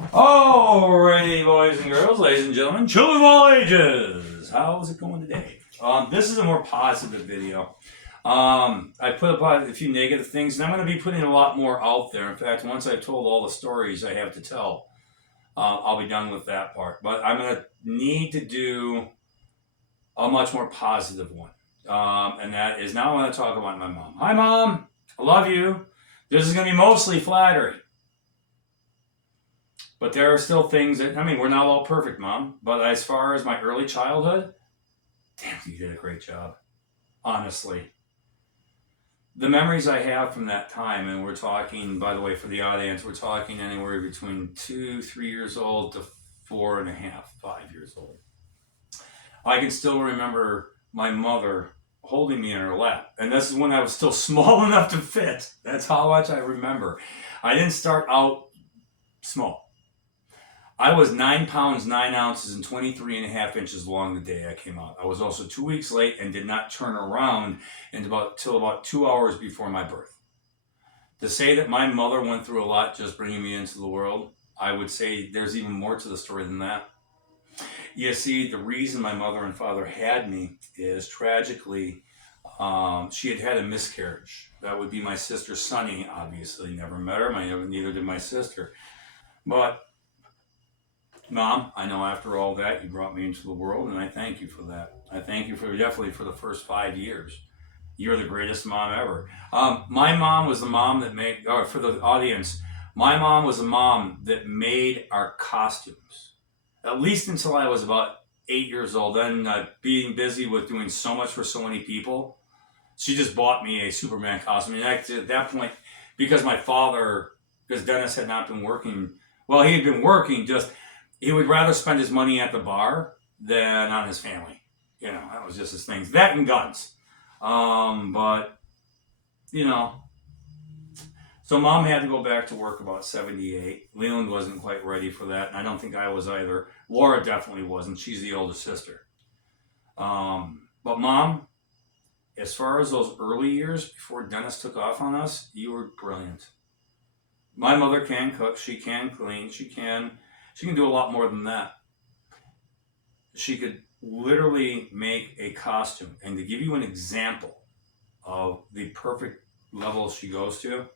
Alrighty, boys and girls, ladies and gentlemen, children of all ages. How's it going today? This is a more positive video. I put up a few negative things, and I'm going to be putting a lot more out there. In fact, once I've told all the stories I have to tell, I'll be done with that part. But I'm going to need to do a much more positive one. And that is, now I want to talk about my mom. Hi, Mom. I love you. This is going to be mostly flattery. But there are still things that, we're not all perfect, Mom. But as far as my early childhood, damn, you did a great job. Honestly. The memories I have from that time, and we're talking, by the way, for the audience, we're talking anywhere between 2, 3 years old to 4.5, 5 years old. I can still remember my mother holding me in her lap. And this is when I was still small enough to fit. That's how much I remember. I didn't start out small. I was 9 pounds, 9 ounces, and 23.5 inches long the day I came out. I was also 2 weeks late and did not turn around until about 2 hours before my birth. To say that my mother went through a lot just bringing me into the world, I would say there's even more to the story than that. You see, the reason my mother and father had me is tragically, she had a miscarriage. That would be my sister Sunny, obviously. Never met her, neither did my sister. But Mom, I know after all that you brought me into the world, and I thank you for that. I thank you definitely for the first 5 years. You're the greatest mom ever. My mom was the mom that made, for the audience, my mom was the mom that made our costumes. At least until I was about 8 years old. Then being busy with doing so much for so many people, she just bought me a Superman costume. And at that point, because Dennis had not been working, well, he had been working, he would rather spend his money at the bar than on his family. That was just his thing. That and guns. So Mom had to go back to work about 78. Leland wasn't quite ready for that, and I don't think I was either. Laura definitely wasn't. She's the older sister. But Mom, as far as those early years before Dennis took off on us, you were brilliant. My mother can cook. She can clean. She can do a lot more than that. She could literally make a costume. And to give you an example of the perfect level she goes to,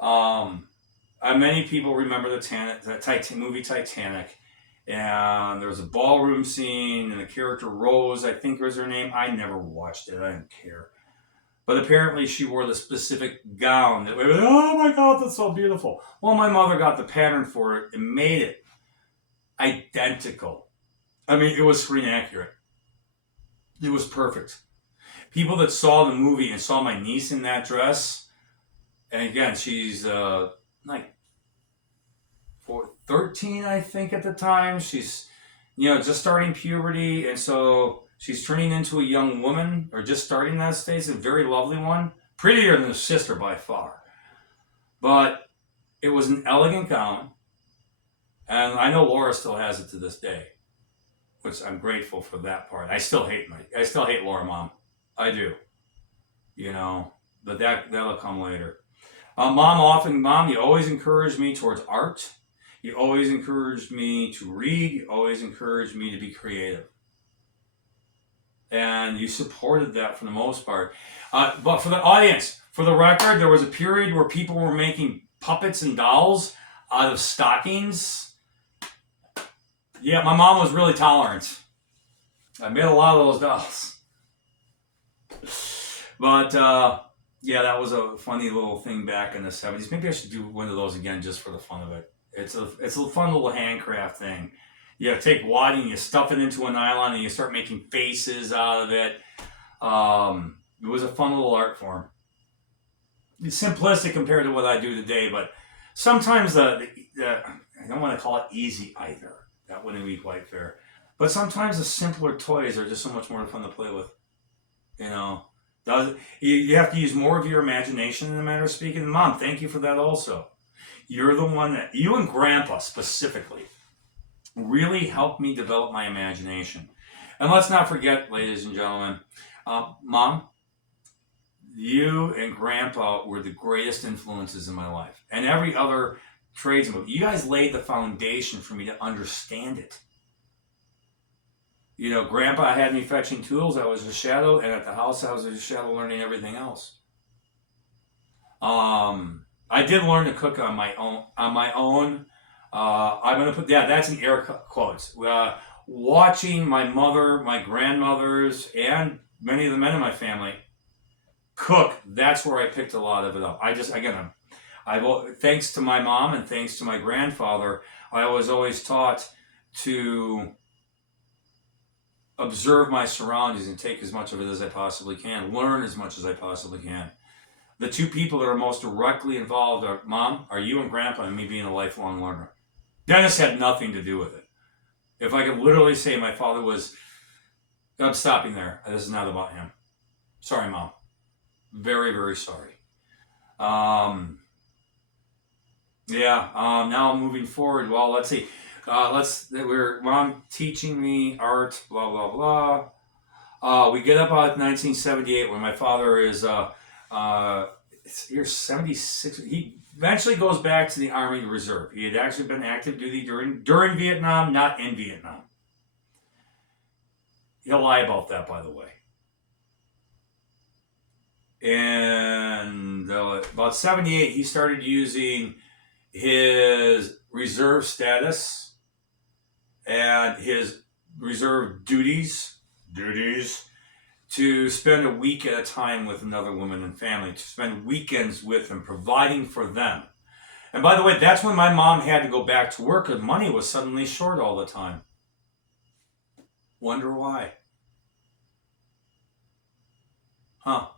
many people remember the movie Titanic. And there was a ballroom scene, and the character Rose, I think was her name. I never watched it. I didn't care. But apparently she wore the specific gown that was, oh my God, that's so beautiful. Well, my mother got the pattern for it and made it identical. It was screen accurate. It was perfect. People that saw the movie and saw my niece in that dress, and again, she's like 13, I think, at the time. She's, just starting puberty, and so she's turning into a young woman, or just starting that stage, a very lovely one. Prettier than her sister by far. But it was an elegant gown. And I know Laura still has it to this day, which I'm grateful for that part. I still hate Laura, Mom. I do. But that'll come later. Mom, you always encouraged me towards art. You always encouraged me to read. You always encouraged me to be creative. And you supported that for the most part. But for the audience, for the record, there was a period where people were making puppets and dolls out of stockings. Yeah, my mom was really tolerant. I made a lot of those dolls. But, yeah, that was a funny little thing back in the 70s. Maybe I should do one of those again just for the fun of it. It's a fun little handcraft thing. You take wadding, you stuff it into a nylon, and you start making faces out of it. It was a fun little art form. It's simplistic compared to what I do today, but sometimes I don't want to call it easy either. That wouldn't be quite fair. But sometimes the simpler toys are just so much more fun to play with. You have to use more of your imagination in the matter of speaking. Mom, thank you for that also. You're the one that, you and Grandpa specifically, really helped me develop my imagination. And let's not forget, ladies and gentlemen, Mom, you and Grandpa were the greatest influences in my life. And every other tradesmen. You guys laid the foundation for me to understand it. You know, Grandpa had me fetching tools. I was a shadow, and at the house, I was a shadow learning everything else. I did learn to cook on my own. I'm gonna put that's in air quotes. Watching my mother, my grandmothers, and many of the men in my family cook. That's where I picked a lot of it up. Thanks to my mom and thanks to my grandfather, I was always taught to observe my surroundings and take as much of it as I possibly can, learn as much as I possibly can. The two people that are most directly involved are you and Grandpa, and me being a lifelong learner. Dennis had nothing to do with it. If I could literally say my father was, I'm stopping there. This is not about him. Sorry, Mom. Very, very sorry. Now moving forward. Well, let's see. Mom teaching me art, blah, blah, blah. We get up about 1978 when my father is, year 76. He eventually goes back to the Army Reserve. He had actually been active duty during Vietnam, not in Vietnam. He'll lie about that, by the way. And about 78, he started using his reserve status and his reserve duties to spend a week at a time with another woman and family, to spend weekends with them, providing for them. And by the way, that's when my mom had to go back to work because money was suddenly short all the time. Wonder why? Huh.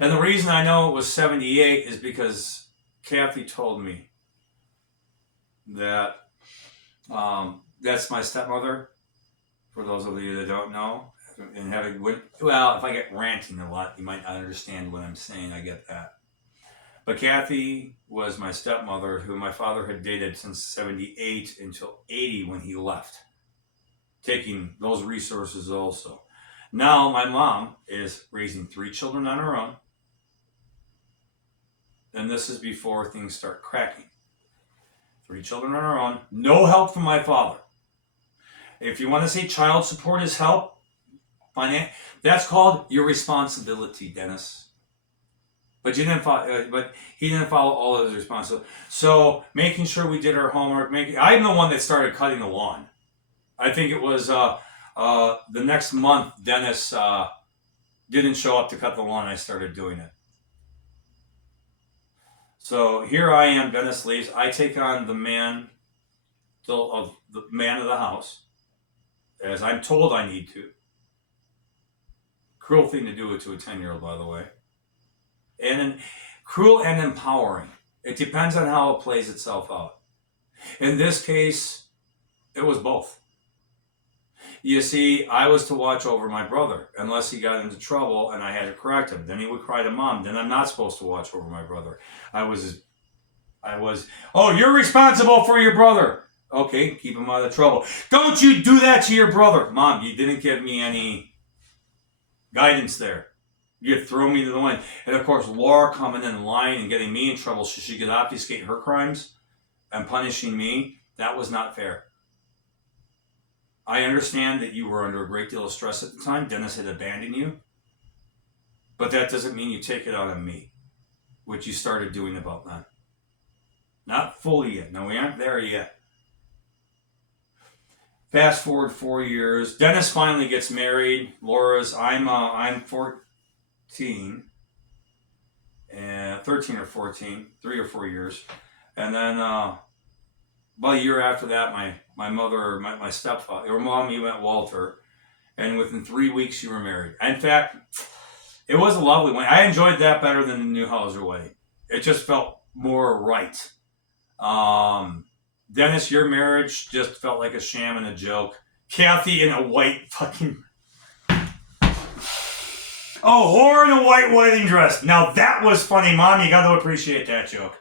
And the reason I know it was 78 is because Kathy told me that that's my stepmother, for those of you that don't know. And if I get ranting a lot, you might not understand what I'm saying. I get that. But Kathy was my stepmother, who my father had dated since 78 until 80 when he left, taking those resources also. Now my mom is raising 3 children on her own. And this is before things start cracking. 3 children on her own. No help from my father. If you want to say child support is help, that's called your responsibility, Dennis. But he didn't follow all of his responsibilities. So making sure we did our homework. I'm the one that started cutting the lawn. I think it was the next month. Dennis didn't show up to cut the lawn. I started doing it. So here I am. Dennis leaves. I take on the man of the house, as I'm told I need to. Cruel thing to do to a 10-year-old, by the way. And cruel and empowering. It depends on how it plays itself out. In this case, it was both. You see, I was to watch over my brother unless he got into trouble and I had to correct him. Then he would cry to Mom. Then I'm not supposed to watch over my brother. I was, oh, you're responsible for your brother. Okay, keep him out of trouble. Don't you do that to your brother. Mom, you didn't give me any guidance there. You throw me to the wind. And of course, Laura coming in line and getting me in trouble so she could obfuscate her crimes and punishing me, that was not fair. I understand that you were under a great deal of stress at the time. Dennis had abandoned you. But that doesn't mean you take it out on me, which you started doing about that. Not fully yet. No, we aren't there yet. Fast forward 4 years. Dennis finally gets married. I'm 14, and 13 or 14, 3 or 4 years. And then about a year after that, my mother, my stepfather, or Mom, you met Walter. And within 3 weeks, you were married. In fact, it was a lovely wedding. I enjoyed that better than the Newhauser wedding. It just felt more right. Dennis, your marriage just felt like a sham and a joke. Kathy in a white fucking... Oh, whore in a white wedding dress. Now that was funny, Mom. You got to appreciate that joke.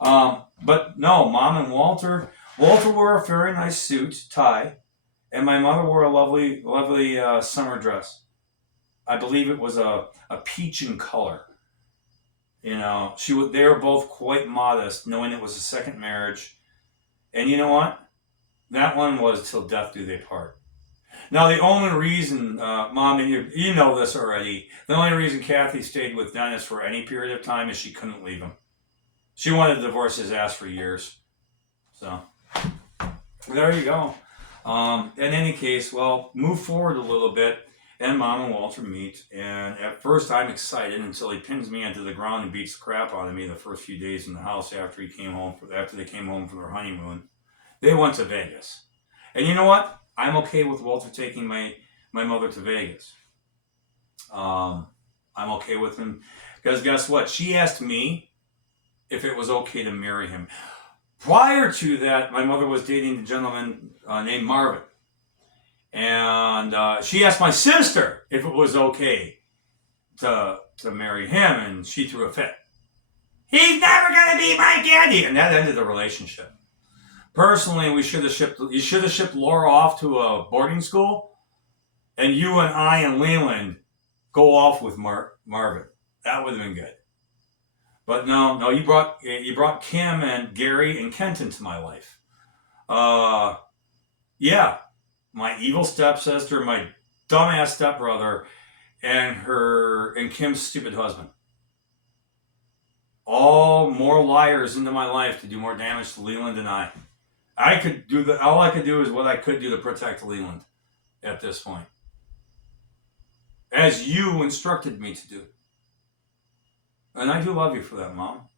But no, Mom and Walter wore a very nice suit, tie, and my mother wore a lovely, lovely summer dress. I believe it was a peach in color. You know, they were both quite modest, knowing it was a second marriage. And you know what? That one was till death do they part. Now, the only reason, Mom, and you know this already, the only reason Kathy stayed with Dennis for any period of time is she couldn't leave him. She wanted to divorce his ass for years. So, there you go. In any case, well, move forward a little bit, and Mom and Walter meet. And at first, I'm excited until he pins me into the ground and beats the crap out of me the first few days in the house after they came home from their honeymoon. They went to Vegas. And you know what? I'm okay with Walter taking my mother to Vegas. I'm okay with him. Because guess what? She asked me if it was okay to marry him. Prior to that, my mother was dating a gentleman named Marvin. And she asked my sister if it was okay to marry him, and she threw a fit. He's never going to be my daddy! And that ended the relationship. Personally, you should have shipped Laura off to a boarding school, and you and I and Leland go off with Marvin. That would have been good. But no, you brought Kim and Gary and Kent into my life. Yeah, my evil stepsister, my dumbass stepbrother, and Kim's stupid husband. All more liars into my life to do more damage to Leland and I. All I could do is what I could do to protect Leland at this point. As you instructed me to do. And I do love you for that, Mom.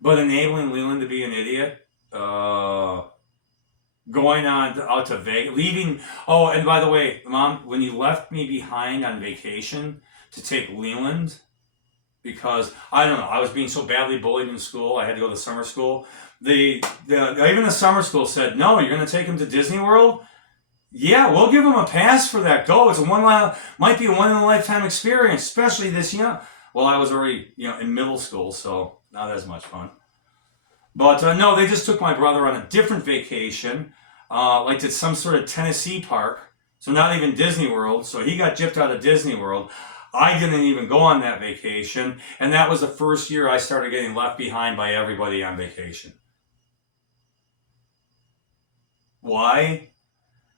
But enabling Leland to be an idiot, going out to Vegas, leaving. Oh, and by the way, Mom, when you left me behind on vacation to take Leland, because I don't know, I was being so badly bullied in school, I had to go to summer school. Even the summer school said, no, you're going to take him to Disney World? Yeah, we'll give him a pass for that. Go. Might be a one-in-a-lifetime experience, especially this young. Well, I was already, in middle school, so not as much fun. But no, they just took my brother on a different vacation, like to some sort of Tennessee park. So not even Disney World. So he got gypped out of Disney World. I didn't even go on that vacation. And that was the first year I started getting left behind by everybody on vacation. Why?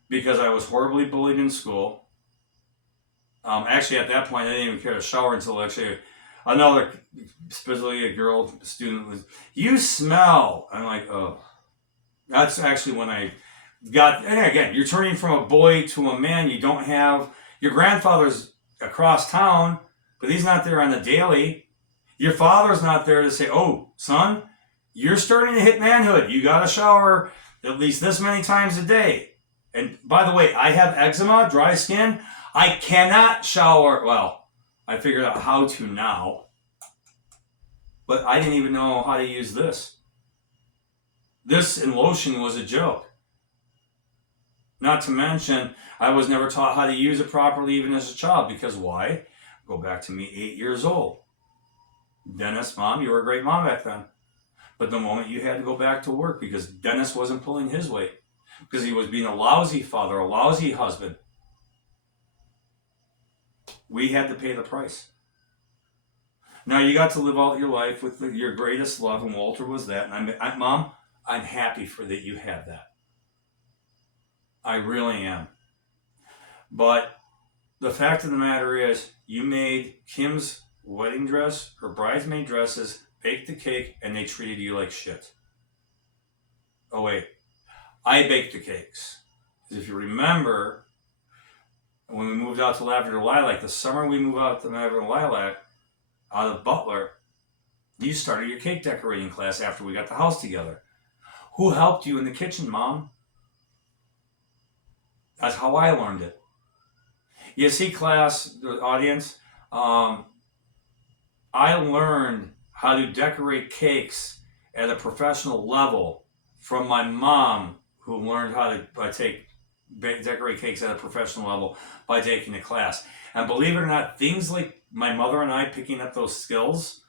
Because I was horribly bullied in school. Actually, at that point, I didn't even care to shower until actually another, specifically a girl student, was, you smell. I'm like, oh. That's actually when I got, and again, you're turning from a boy to a man. You don't have, your grandfather's across town, but he's not there on the daily. Your father's not there to say, oh, son, you're starting to hit manhood. You got to shower at least this many times a day. And by the way, I have eczema, dry skin. I cannot shower. Well, I figured out how to now. But I didn't even know how to use this. This and lotion was a joke. Not to mention, I was never taught how to use it properly even as a child. Because why? Go back to me 8 years old. Dennis, Mom, you were a great mom back then. But the moment you had to go back to work because Dennis wasn't pulling his weight. Because he was being a lousy father, a lousy husband. We had to pay the price. Now you got to live out your life with your greatest love, and Walter was that. And Mom, I'm happy for that you had that. I really am. But the fact of the matter is, you made Kim's wedding dress, her bridesmaid dresses, baked the cake, and they treated you like shit. Oh wait. I baked the cakes. Because if you remember, when we moved out to Lavender Lilac, the summer we moved out to Lavender Lilac, out of Butler, you started your cake decorating class after we got the house together. Who helped you in the kitchen, Mom? That's how I learned it. You see, class, the audience, I learned how to decorate cakes at a professional level from my mom, who learned how to decorate cakes at a professional level by taking a class. And believe it or not, things like my mother and I picking up those skills